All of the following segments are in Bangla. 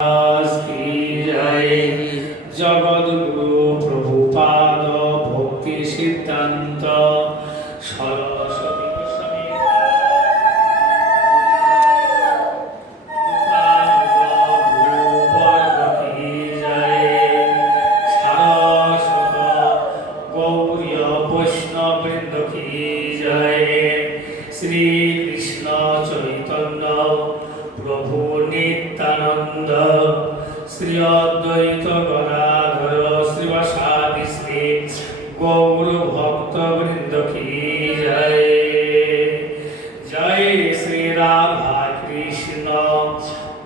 दास की जय। जगद्गुरु प्रभुपाद भक्ति सिद्धांत सरस्वती गोस्वामी गुरुवर्ग की जय। सारस्वत गौरीय वैष्णव वृंद की जय। श्री कृष्ण चैतन्य प्रभु नित्यानंद श्री अद्वैत गदाधर श्रीवासादि श्री गौर भक्त वृंद की जय। जय श्री राधा कृष्ण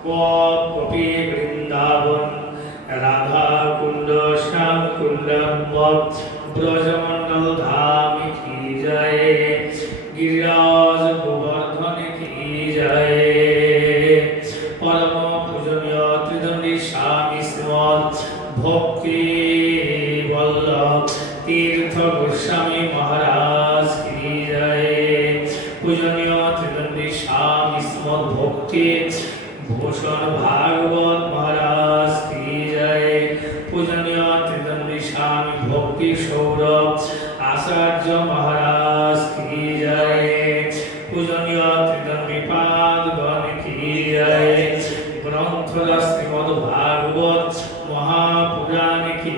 गोपी वृंदावन राधा कुंड श्याम कुंड ब्रजमंडल धाम की जय। गिरिराज गोवर्धन की जय। भक्ति वल्लभ तीर्थ गोस्वामी महाराज की जय। पूजनीय त्रिदंडी स्वामी स्मद भक्ति भूषण भागवत महाराज की जय। पूजनीय त्रिदंडी स्वामी भक्ति सौरभ आचार्य महाराज की जय। पूजनीय त्रिदंडी पादगण की जय। ग्रंथरा श्रीमद भागवत महापुराण की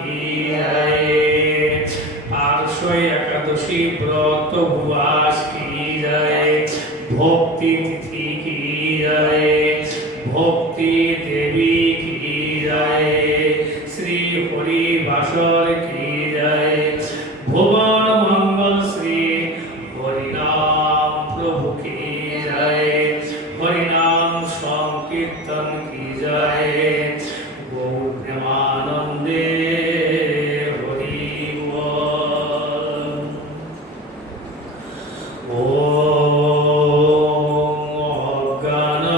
जय। पार्श्व एकादशी व्रत उपवास की जय। भक्ति तिथि की जय। भक्ति देवी की जय। श्री हरि वासर की जय। भुवन मंगल श्री हरिनाम प्रभु की जय। हरिनाम संकीर्तन की जय। प्रेमानंदे हरि बोल। ओम अज्ञानतिमिरान्धस्य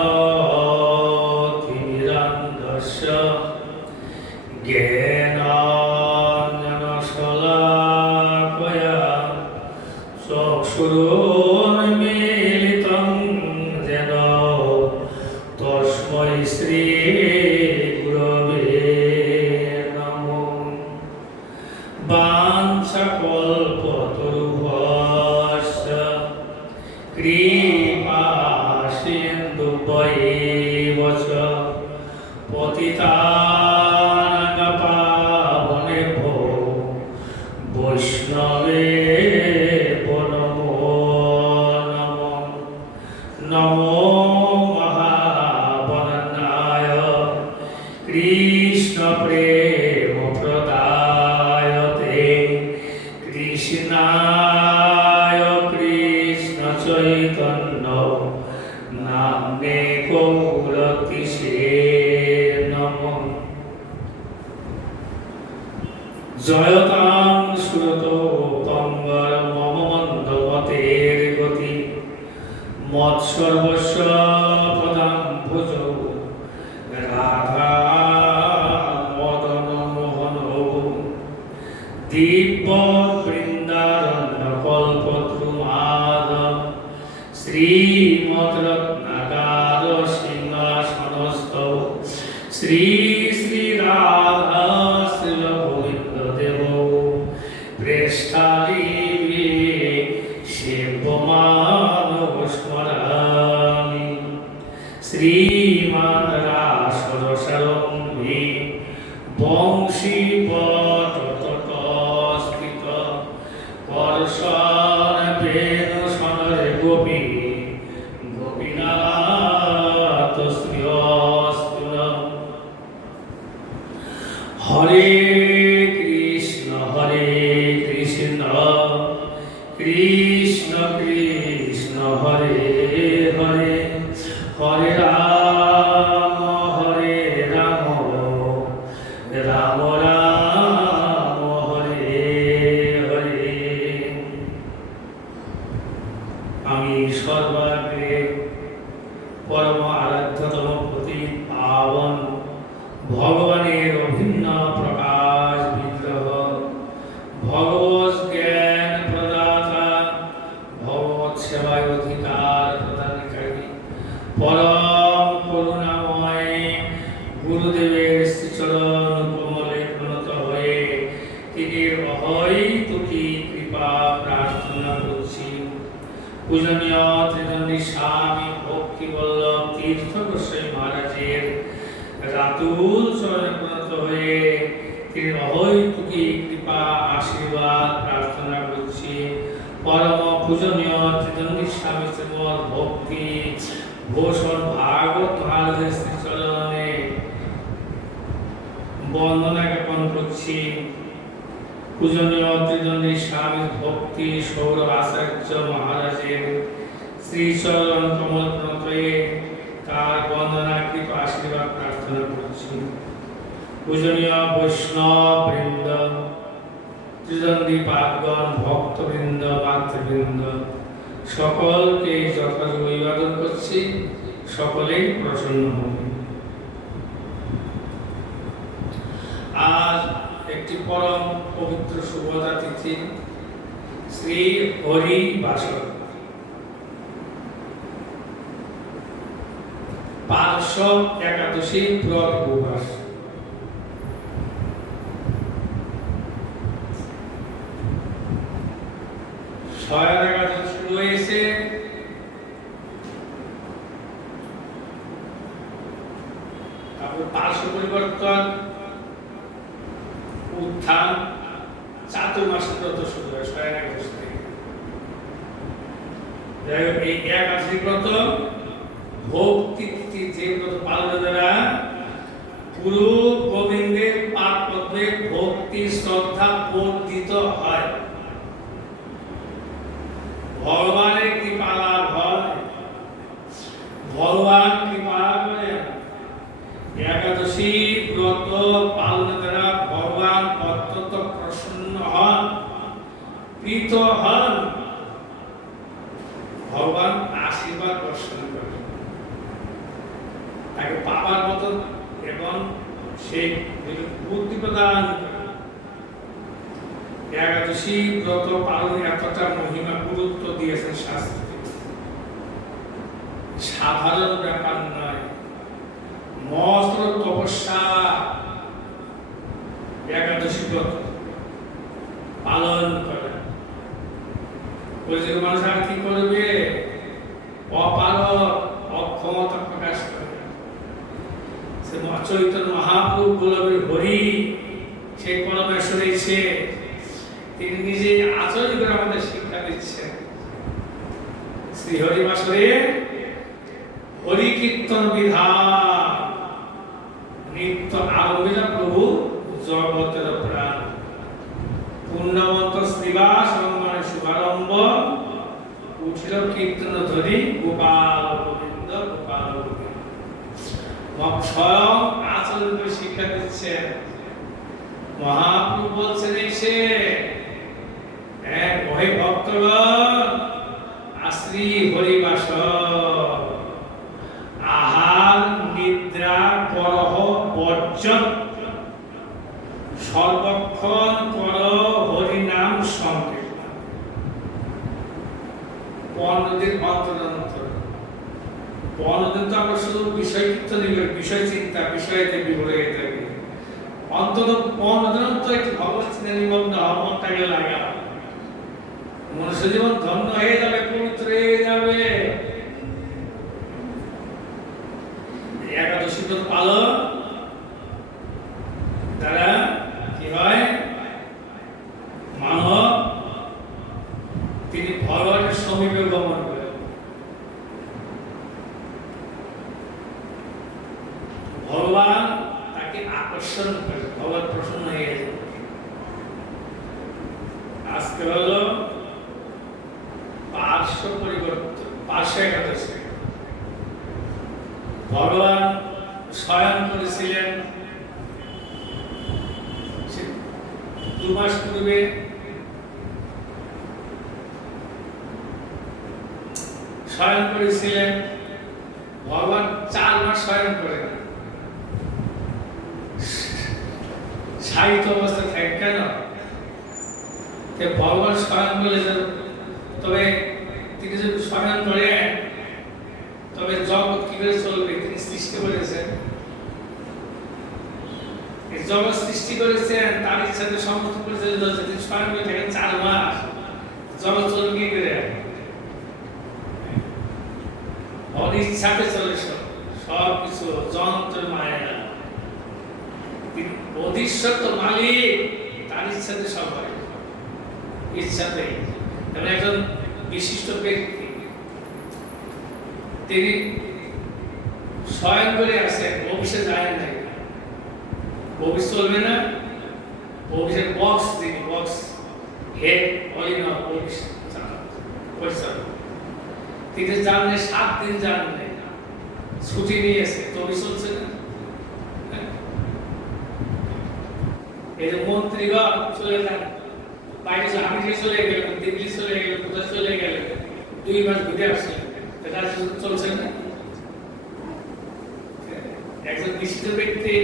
ज्ञानाञ्जनशलाकया चक्षुरुन्मीलितं येन तस्मै श्री वाञ्छकल्पतरुभ्यश्च कृपासिन्धुभ्यैव च पतितानां पावनेभ्यो वैष्णवेभ्यो नमो नमः। नमो महावदनाय कृष्ण प्रेम प्रदायते कृष्णाय कृष्ण चैतन्य नाम्ने गौरतिसे नमः। जयतां सुरतो तंगर मम मन्दमतेर गति मत्सर्वस्व पदां भुजौ राधा मदन मोहनो दिव्य वृंदारण्य कल्पद्रुमाद श्रीमद्रत्नाकर सिंहासनस्थौ श्री श्री राधा श्री गोविंद देवो प्रेष्ठाली सेव्यमानः स्मरामि। श्रीमान रासरसारम्भे वंशी पटतटस्थित परशनवेणुसनरे गोपी गोपीनाथ श्रीयस्तु नः। हरे कृष्ण कृष्ण कृष्ण हरे हरे हरे राम राम राम हरे हरे। आमी सर्वाग्रे परम आराध्यतम प्रति पावन भगवानेर अभिन्न प्रकाश विग्रह भगवत ज्ञान प्रदाता भगवत सेवाय अधिकार प्रदानकारी परम करुणामय গুরুদেবের শ্রীচরণ কমলে প্রণত হয়ে তিনির অহৈতুকী কৃপা প্রার্থনা করছি। পূজনীয় ত্রিদণ্ডী স্বামী ভক্তিবল্লভ তীর্থ গোস্বামী মহারাজের রাতুল চরণে প্রণত হয়ে তিনি অহৈতুকী কৃপা আশীর্বাদ প্রার্থনা করছি। পরম পূজনীয় ত্রিদণ্ডী স্বামী শ্রীমৎ ভক্তি ভূষণ ভাগবত মহারাজের শ্রীচরণে বন্দনা জ্ঞাপন করছি। পূজনীয় ত্রিদণ্ডী স্বামী ভক্তি সৌরভ আচার্য মহারাজের শ্রীচরণ কমল প্রণতে তার বন্দনা কৃপা আশীর্বাদ প্রার্থনা করছি। পূজনীয় বৈষ্ণব বৃন্দ, ত্রিদণ্ডী পাদগণ, ভক্তবৃন্দ, মাতৃবৃন্দ সকলকে যথাযথ অভিবাদন করছি। সকলেই প্রসন্ন হবে। আজ একটি পরম পবিত্র শুভদা তিথি, শ্রী হরি বাসর। পার্শ্ব একাদশী ব্রত উপবাস। ছয় একাদশী শুরু হয়েছে, তারপর পার্শ্ব পরিবর্তন, উত্থান, চাতুর্মাসের ব্রত শুরু হয় ছয় একাদশী থেকে। যাই হোক, এই একাদশী ব্রত ভক্তি যে ব্রত পালনের দ্বারা গুরু গোবিন্দের পাদ পদ্মে ভক্তি শ্রদ্ধা বর্ধিত হয়, ভগবানের কৃপা লাভ হয়, ভগবান কৃপা করেন। একাদশী ব্রত পালনের দ্বারা ভগবান অত্যন্ত প্রসন্ন হন, প্রীত হন, ভগবান আশীর্বাদ বর্ষণ করেন, তাকে পাবার মতো এবং সেই বুদ্ধি প্রদান করেন। একাদশী ব্রত পালনে এতটা মহিমা গুরুত্ব দিয়েছেন শাস্ত্রে, সাধারণ ব্যাপার নয়, মস্ত তপস্যা। একাদশী ব্রত পালন করে মানুষ আর কি করবে? অপারক, অক্ষমতা প্রকাশ করে। সে চৈতন্য মহাপ্রভু গোলবের হরি, সেই পরমেশ্বর এসে তিনি নিজে আচরণ করে আমাদের শিক্ষা দিচ্ছেন। শ্রী হরি বাসরে হরি কীর্তন বিধান, নিত্য আরম্ভে প্রভু জগতের প্রাণ। পূর্ণবন্ত শ্রীবাস রঙ্গনে শুভারম্ভ, উঠিল কীর্তন ধরি গোপাল গোবিন্দ গোপাল গোবিন্দ। স্বয়ং আচরণ করে শিক্ষা দিচ্ছেন। মহাপ্রভু বলছেন এসে, ওহে ভক্তগণ, শ্রী হরিবাস আহার নিদ্রা করহ বর্জন, সর্বক্ষণ কর হরিনাম সংকীর্তন। 15 দিন অন্তর 15 দিন তো আমরা শুধু বিষয় কীর্তনই করি, বিষয় চিন্তা, বিষয়তে বিভোর হয়ে থাকি। অন্তত 15 দিন তো একটু ভগবত চিন্তা নিমগ্ন মনটাকে লাগা, মনুষ্য জীবন ধন্য হয়ে যাবে, পবিত্র হয়ে যাবে। একাদশী ব্রত পালন দ্বারা কি হয়? মানব তিনি ভগবানের সমীপে গমন করেন, ভগবান তাকে আকর্ষণ করে, ভগবান প্রসন্ন হয়ে যায়। আজকে হলো পার্শ্ব পরিবর্তন, পার্শ্ব একাদশী। ভগবান স্বয়ং করেছিলেন 2 মাস পূর্বে, স্বয়ং করেছিলেন। ভগবান 4 মাস স্বয়ং করেন, সাহিত্য অবস্থায় থাকে কেন? ভগবান স্বয়ং বলেছেন, তবে তিনি যদি স্বয়ং করেন তবে জগৎ কিভাবে চলবে? তিনি সৃষ্টি করেছেন, এই জগৎ সৃষ্টি করেছেন তার ইচ্ছাতে সম্মত পরিচালিত হচ্ছে। তিনি স্বয়ং থাকেন 4 মাস, জগৎ চলবে কি করে? অনিচ্ছাতে চলে সব কিছু, যন্ত্র মায়া। তিনি অধীশ্বর মালিক, তার ইচ্ছাতে সব হয়, ইচ্ছাতেই। যেমন একজন বিশিষ্ট ব্যক্তি, তিনি স্বয়ং করে আসেন, অফিসে যায় নাই, অফিস চলবে না, অফিসের বক্স, তিনি বক্স হেড অলিন অফিস পরিচালক, তিনি জানলে 7 দিন জানলে ছুটি নিয়েছে, তো অফিস চলছে না। এই যে মন্ত্রীগণ চলে যান বাইরে, আমেরিকা চলে গেলেন, দিল্লি চলে গেলেন, কোথায় চলে গেলেন, 2 মাস ঘুরে আসলেন, এটা চলছে না। একজন বিশিষ্ট ব্যক্তি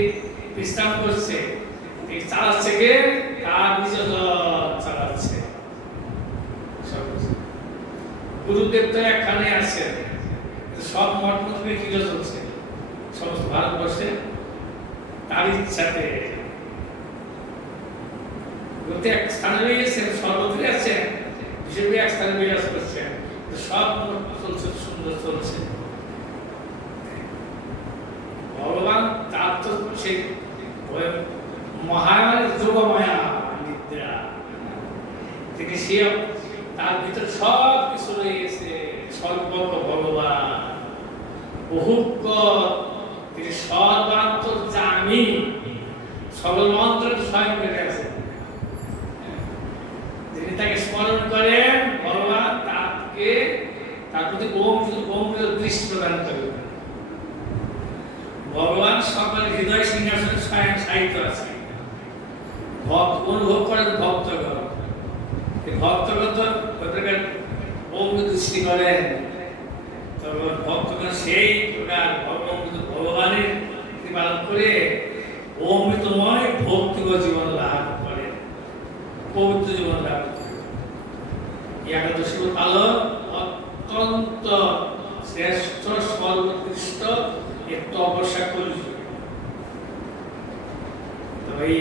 বিশ্রাম করছে, এই চালাচ্ছে কে? তার নিজের চালাচ্ছে। গুরুদেব তো একখানে আছেন, সব মঠ মন্দিরে কি চলছে সমস্ত ভারতবর্ষে তার ইচ্ছাতে। এক স্থানে রয়েছেন, সর্বত্রই আছেন, হিসেবে এক স্থানে বিরাজ করছেন, সব চলছে, সুন্দর চলছে। ভগবান তার তো সেই মহামারী যোগমায়া নিদ্রা থেকে সে, তার ভিতরে সব কিছু রয়েছে। সর্বজ্ঞ ভগবান, বহুজ্ঞ, তিনি সর্বান্তর্যামী, সকল মন্ত্র স্বয়ং করে আছে। যিনি তাকে স্মরণ করেন, ভগবান তাকে, তার প্রতি ওম দৃষ্টি প্রদান করেন। ভগবান সকল হৃদয় সিংহাসনে স্বয়ং সাহিত্য আছে। ভক্ত অনুভব করেন ভক্তগণ, ভক্তগত ওম দৃষ্টি করেন, তখন ভক্তগণ সেই প্রকার ভগবানের পালন করে অমৃতময় ভক্তিগ জীবন লাভ করে, পবিত্র জীবন লাভ করে। একাদশী পালন অত্যন্ত শ্রেষ্ঠ, সর্বোৎকৃষ্ট এক তপস্যা করি। তবে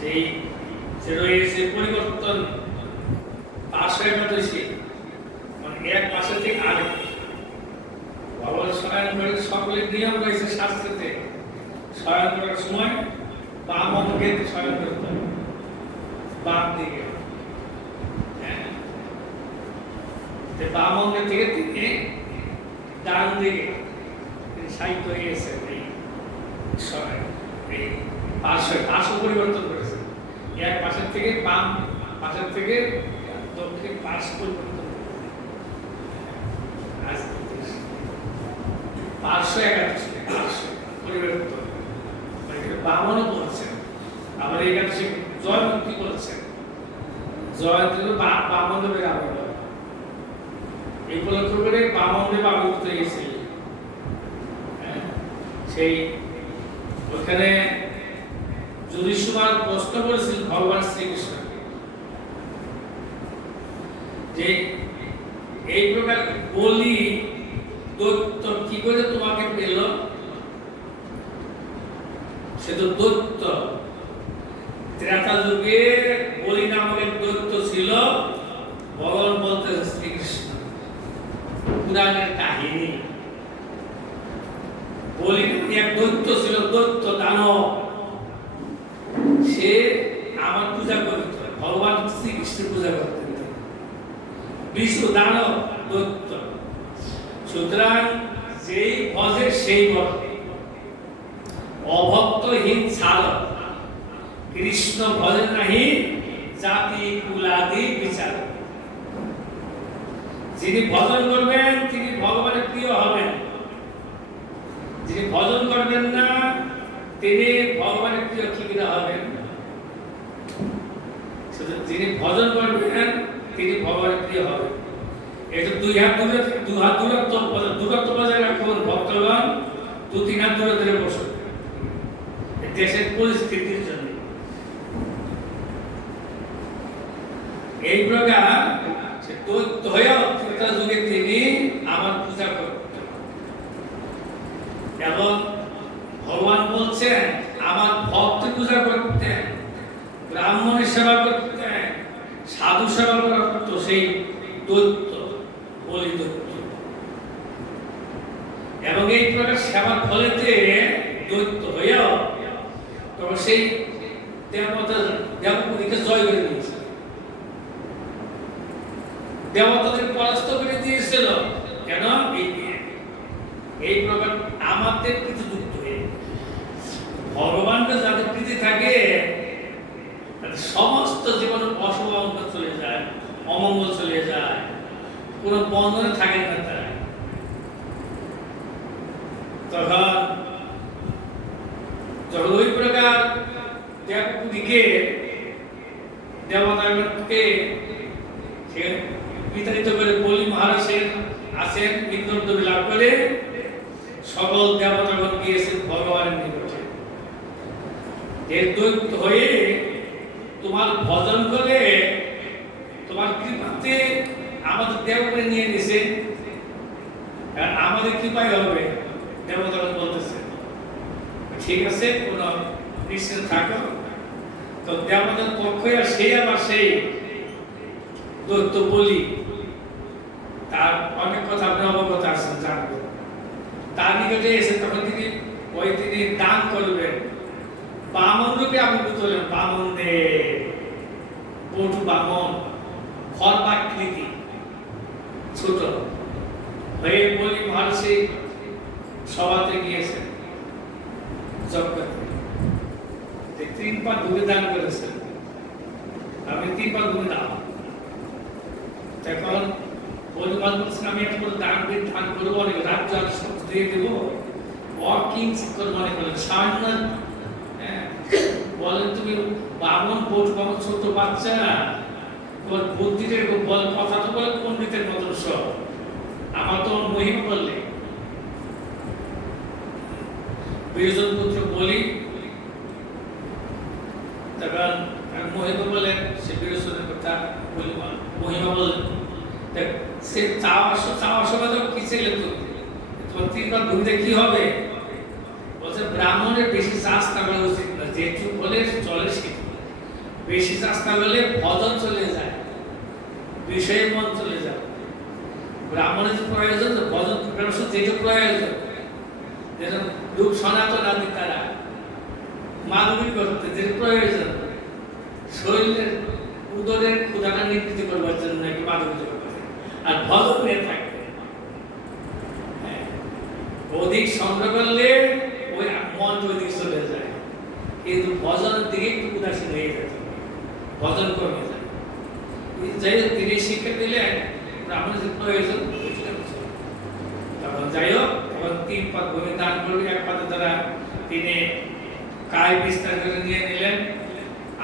যে রয়েছে পরিবর্তন, পাশ একাদশী মানে 1 মাসের থেকে আগে ভগবান স্বয়ং করে, সকলের নিয়ম রয়েছে শাস্ত্রতে। স্বয়ং করার সময় বাম অঙ্গে স্বয়ং করতে হবে, বাম দিকে, বাম অঙ্গে থেকে তিনি ডান দিকে সাহিত্য হয়ে গেছে। এই পার্শ্ব পরিবর্তন করেছে, 1 পাশের থেকে বাম পাশের থেকে দক্ষিণ পার্শ্ব পরিবর্তন, পার্শ্ব একাদশী, পার্শ্ব পরিবর্তন বামনও বলছেন। আবার একাদশী জয়মুক্তি বলছেন, জয়ন্তী বামন দেবের আবির্ভাব, এই উপলক্ষ করে বামন দেব আবির্ভূত হয়েছিল। সেই ওখানে যুধিষ্ঠির প্রশ্ন করেছিল ভগবান শ্রীকৃষ্ণকে যে এই প্রকার বলি দৈত্য কি করে তোমাকে পেল? সে তো দৈত্য, ত্রেতা যুগে বলি নামক এক দৈত্য ছিল। ভগবান বলতে শ্রীকৃষ্ণ, পুরাণের কাহিনী, বলি এক দৈত্য ছিল, দৈত্য দানব, সে আমার পূজা করত, ভগবান শ্রীকৃষ্ণের পূজা করতেন, বিষ্ণু দানব দৈত্য। সুতরাং যেই ভজে সেই বটে, অভক্তহীন ছাড়, কৃষ্ণ ভজে নাহি জাতি কুলাদি বিচার। যিনি ভজন করবেন তিনি ভগবানের প্রিয় হবেন, যিনি ভজন করবেন না তিনি ভগবানের প্রিয় কি না হবেন। যিনি ভজন করবেন তিনি ভগবানের প্রিয় হবেন। এটা 2 হাত দূরত্ব বজায় রাখুন ভক্তগণ, 2-3 হাত দূরে বসুন দেশের পরিস্থিতির জন্য। এই প্রকার দৈত্য হয়েও ত্রেতা যুগে তিনি আমার পূজা করতেন। এবং ভগবান বলছেন সেবা করতে, সাধু সেবা করা করতো সেই দৈত্য, বলি দৈত্য। এবং এই প্রকার সেবার ফলেতে দৈত্য হইয়াও তখন সেই দেবপুরীকে জয় করে দিয়েছিল, দেবতাদের পরাস্ত করে দিয়েছিল। কেন? এই প্রকার আমাদের প্রীতি যুক্ত হয়ে ভগবানকে যাদের প্রীতি থাকে তাদের সমস্ত জীবনের অশুভ চলে যায়, অমঙ্গল চলে যায়, কোনো বন্ধনে থাকে না তারা। যখন ওই প্রকার দেবপুরীকে দেবতাকে বিতাড়িত করে বলি মহারাজের আসেন ইন্দ্র লাভ করে সকল দেবতাগণ গিয়েছেন ভগবানের নিকটে। এর দৈত্য হয়ে তোমার ভজন করে তোমার কৃপাতে আমাদের দেবকে নিয়ে নিছে, আমাদের কৃপাই হবে। দেবতাগণ বলতেছে ঠিক আছে, কোন নিশ্চিত থাকো। তো দেবতার পক্ষে সেই আবার সেই দৈত্য বলি, তার অনেক কথা আপনি অবগত আছেন, জানবেন। তার নিকটে এসে তখন তিনি দান করবেন, বামন রূপে আবির্ভূত হলেন। বামন পটু বামন, খর্বাকৃতি, ছোট হয়ে বলি মহর্ষি সভাতে গিয়েছেন জগতে। 3 পা ভূমি দান করেছেন, আপনি 3 পা ভূমি দাও। তখন বলিমান বলছেন আমি এত বড় দান করবো, অনেক রাজ্য দিয়ে দেবো, অকিঞ্চিত মনে করেন সামান্য। বলেন তুমি বামন পটু বামন ছোট বাচ্চা, তোমার বুদ্ধিটা এরকম বল, কথা তো বলে পণ্ডিতের মতন সব, আমার তো মহিমা বললে। বিরোজন পুত্র বলি তখন মহিমা বলেন, সে বিরোজনের কথা বলি মহিমা বলেন, সে চাওয়ার সময় তো কি ছিল, তোমার 3 বার ভূমিতে কি হবে? বলছে ব্রাহ্মণের বেশি চাষ করা উচিত না, যে চুপ হলে চলে সে, বেশি চাষ করলে ভজন চলে যায়, বিষয়ে মন চলে যায়। ব্রাহ্মণের যে প্রয়োজন, ভজন যেটা প্রয়োজন, যেটা লোক সনাতন আদি তারা মাধবী করতে যে প্রয়োজন, শরীরের উদরের ক্ষুধাটা নিবৃত্তি করবার জন্য নাকি মাধবী করতে, আর ভজন নিয়ে থাকবে। অধিক সংগ্রহ করলে ওই মন ওইদিক চলে যায়, কিন্তু ভজনের দিকে একটু উদাসীন হয়ে যেত, ভজন কমে যায়। যাই হোক তিনি শিক্ষা দিলেন ব্রাহ্মণের যে প্রয়োজন, তখন যাই হোক তখন 3 পা ভূমি দান করবে। 1 পাতে তারা তিনি কায় বিস্তার করে নিয়ে নিলেন,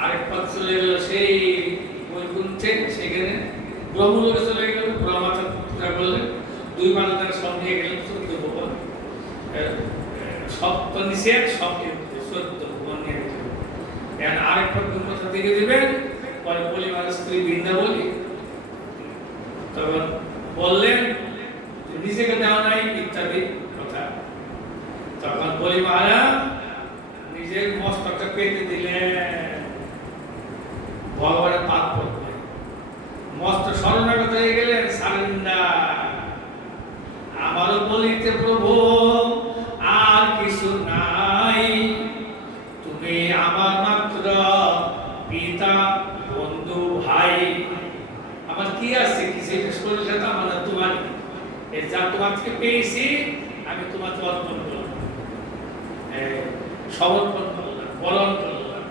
আরেক পথ চলে গেল সেই বৈকুণ্ঠে, সেখানে ব্রহ্মলোকে চলে গেল, ব্রহ্মাচার পূজা করলেন। 2 পাতে তারা সব নিয়ে গেলেন 14 ভুবন, সপ্ত নিচে সব 14 ভুবন নিয়ে গেলেন। আরেক পথ কোথা থেকে দিবেন, পরে বলি মানে স্ত্রী বৃন্দা বলি তখন বললেন নিজেকে দেওয়া নাই ইত্যাদি কথা। তখন বলি মহারাজ নিজের মস্তকটা পেতে দিলেন, ভগবানের পাপ করলেন, মস্ত শরণাগত হয়ে গেলেন, সারেন্ডার। আমারও বলিতে প্রভু আর কিছু নাই, তুমি আমার মাত্র পিতা বন্ধু ভাই, আমার কি আছে? কিছু শরীরটা তো আমার, তোমার যা তোমার থেকে পেয়েছি আমি তোমাকে অর্পণ করলাম, সমর্পণ করলাম, বরণ করলাম।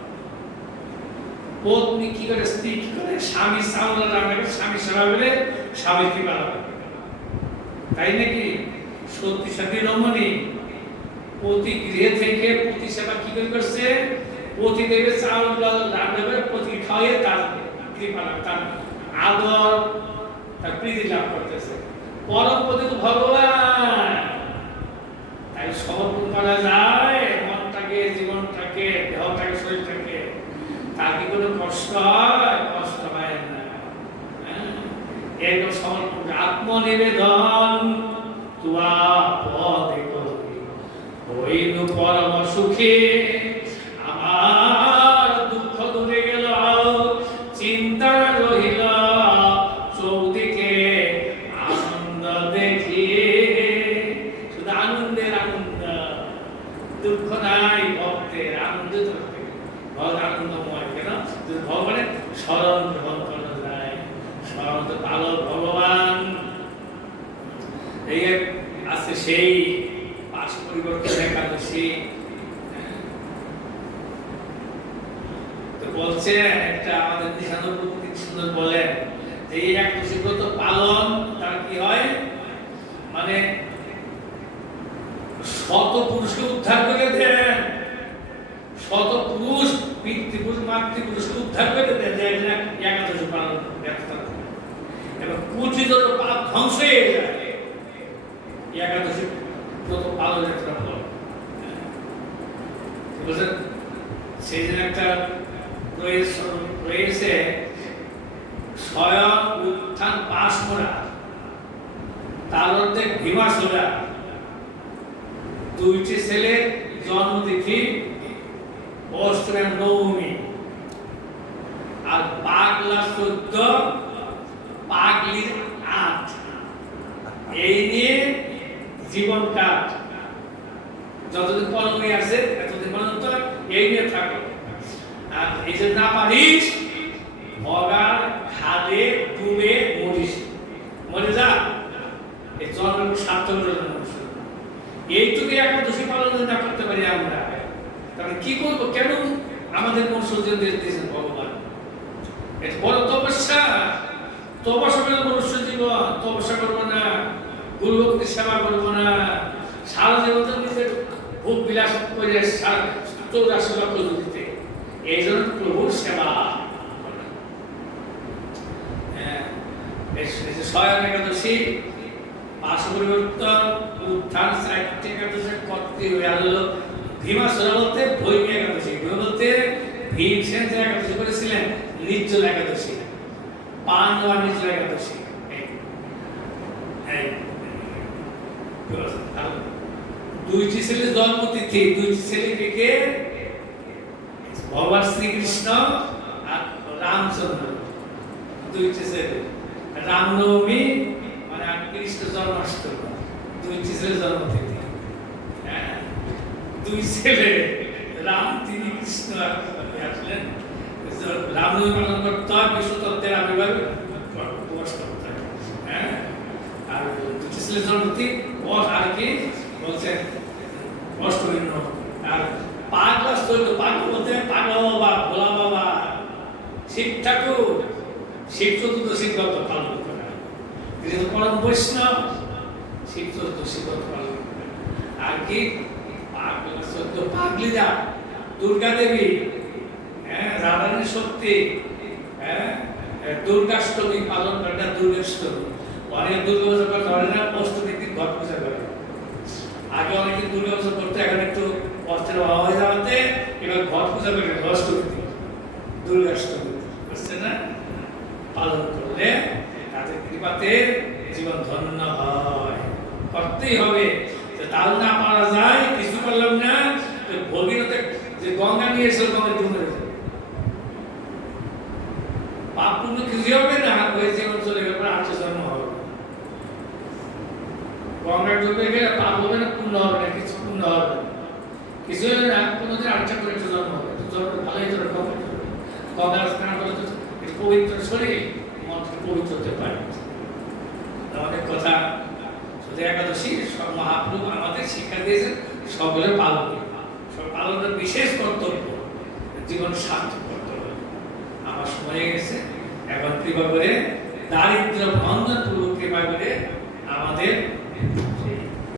পত্নী কি করে, স্ত্রী কি করে, স্বামী চাউল রান্না করে স্বামী সেবা করে স্বামীর কি পালন, তাই নাকি? সত্যি সাথী রমণী প্রতি গৃহে থেকে প্রতি সেবা কি করে করছে, প্রতি দেবে চাউল রান্না করে প্রতি খাওয়াইয়ে তার কৃপা লাভ, তার আদর, তার প্রীতি লাভ করতেছে। পরম প্রতি তো ভগবান, তাই সমর্পণ করা যায় মনটাকে, জীবনটাকে, দেহটাকে, শরীরটাকে, তার কি কোনো কষ্ট হয়? কষ্ট হয় না। এরকম সমর্পণ, আত্মনিবেদন তুয়া পদে করি হইনু পরম সুখে, আমার দুঃখ দূরে গেল, দুঃখ নাই ভক্তের, আনন্দিত থাকে, ভগবান আনন্দময়। কেন? ভগবানের স্মরণ গ্রহণ করা যায়, স্মরণ তো পালক ভগবান। এই আছে সেই পাশ পরিবর্তন একাদশী। তো বলছে একটা আমাদের নিশানব্বই সুন্দর বলেন যে এই একাদশী ব্রত পালন তার কি হয়, মানে শত পুরুষকে উদ্ধার করে দেন, শত পুরুষ পিতৃপুরুষ মাতৃপুরুষকে উদ্ধার করে দেন একাদশী পালন এবং কুচিত পাপ ধ্বংস হয়ে যায় একাদশী ব্রত পালনের ফল। বুঝলেন? সেই দিন একটা রয়েছে স্বয়ং উত্থান পাশমরা, তার মধ্যে ভীমাসুরা, দুইটি ছেলে জন্মতিথি অষ্টমী নবমী, আর পাগলা 14, পাগলির 8। এই নিয়ে জীবন কাট, যতদিন কলমে আছে এতদিন পর্যন্ত এই নিয়ে থাকো। আর এই যে না পারিস, ভগার খাদে ডুবে মরিস, মরে যা, এই জন্মের সার্থক মানুষ। এইটুকু একাদশী পালন না করতে পারি আমরা, তাহলে কি করবো? কেন আমাদের মনুষ্যজন দিয়েছেন ভগবান? এটা বড় তপস্যা। তপস্যা করে মনুষ্য জীবন, তপস্যা করবো না, গুরু ভক্তির সেবা করবো না, সারা জীবন নিজের ভোগ বিলাস করে 84 লক্ষ দিতে, এই জন্য প্রভুর সেবা। স্বয়ং একাদশী, পাশ পরিবর্তন, উত্থান, 4টি একাদশী করতে হলো। ভীমাসুরা বলতে ভৈমী একাদশী, বলতে ভীমসেন যে একাদশী করেছিলেন নির্জল একাদশী, পাণ্ডবা নির্জল একাদশী। দুইটি ছেলে জন্মতিথি, দুইটি ছেলেকে ভগবান শ্রীকৃষ্ণ আর রামচন্দ্র, দুইটি ছেলে। রামনবমী মানে কৃষ্ণ জন্মাষ্টমী, দুইটি ছেলে জন্মতিথি। দুই ছেলে রাম, তিনি কৃষ্ণ আসলেন। রামনবমী পালন করতে হয়, বিশ্ব তত্ত্বের আবির্ভাব প্রকাশ করতে হয়। আর দুটি ছেলে জন্মতিথি আর কি বলছে অষ্টমী। আর পাগলা 14, পাগলা বলতে পাগলা বাবা, ভোলা বাবা, শিব ঠাকুর, শিব চতুর্দশী ব্রত পালন করা। তিনি তো পরম বৈষ্ণব, শিব চতুর্দশী ব্রত পালন করা। আর কি পাগলা 14, পাগলিরা, দুর্গা দেবী, রাধারানী শক্তি, দুর্গাষ্টমী পালন করে না, দুর্গাষ্টমী। অনেক দুর্গা পূজা করতে পারে না, অষ্টমীর দিন ঘট পূজা করে। আগে অনেকে দুর্গা পূজা করতে, এখন একটু অর্থের অভাব হয়ে যাওয়াতে এবার ঘট পূজা করে অষ্টমী দিন, দুর্গাষ্টমী বুঝছে না? পালন করলে তাদের কৃপাতে জীবন ধন্য হয়, করতেই হবে। তাও না পারা যায়, কিছু করলাম না, ভগীরথে যে গঙ্গা নিয়ে এসে গঙ্গা ডুবে যাবে, পাপ পুণ্য কিছু হবে না, ওই জীবন চলে গেলে আর্য জন্ম হবে। গঙ্গা ডুবে গেলে পাপ হবে না, পুণ্য হবে না, কিছু পুণ্য হবে না, কিছু হলে না, কোনোদিন আর্য করে একটা জন্ম হবে। জন্ম ভালোই ধরে গঙ্গা স্নান করলে তো পবিত্র শরীর, মন পবিত্র হতে পারে। অনেক কথা। শুধু একাদশী সব মহাপ্রভু আমাদের শিক্ষা দিয়েছেন, সকলের পালন, সব পালনের বিশেষ কর্তব্য, জীবন সার্থক করতে হবে। আমার সময় গেছে, এখন কৃপা করে দারিদ্র ভঞ্জন পূর্ব কৃপা করে আমাদের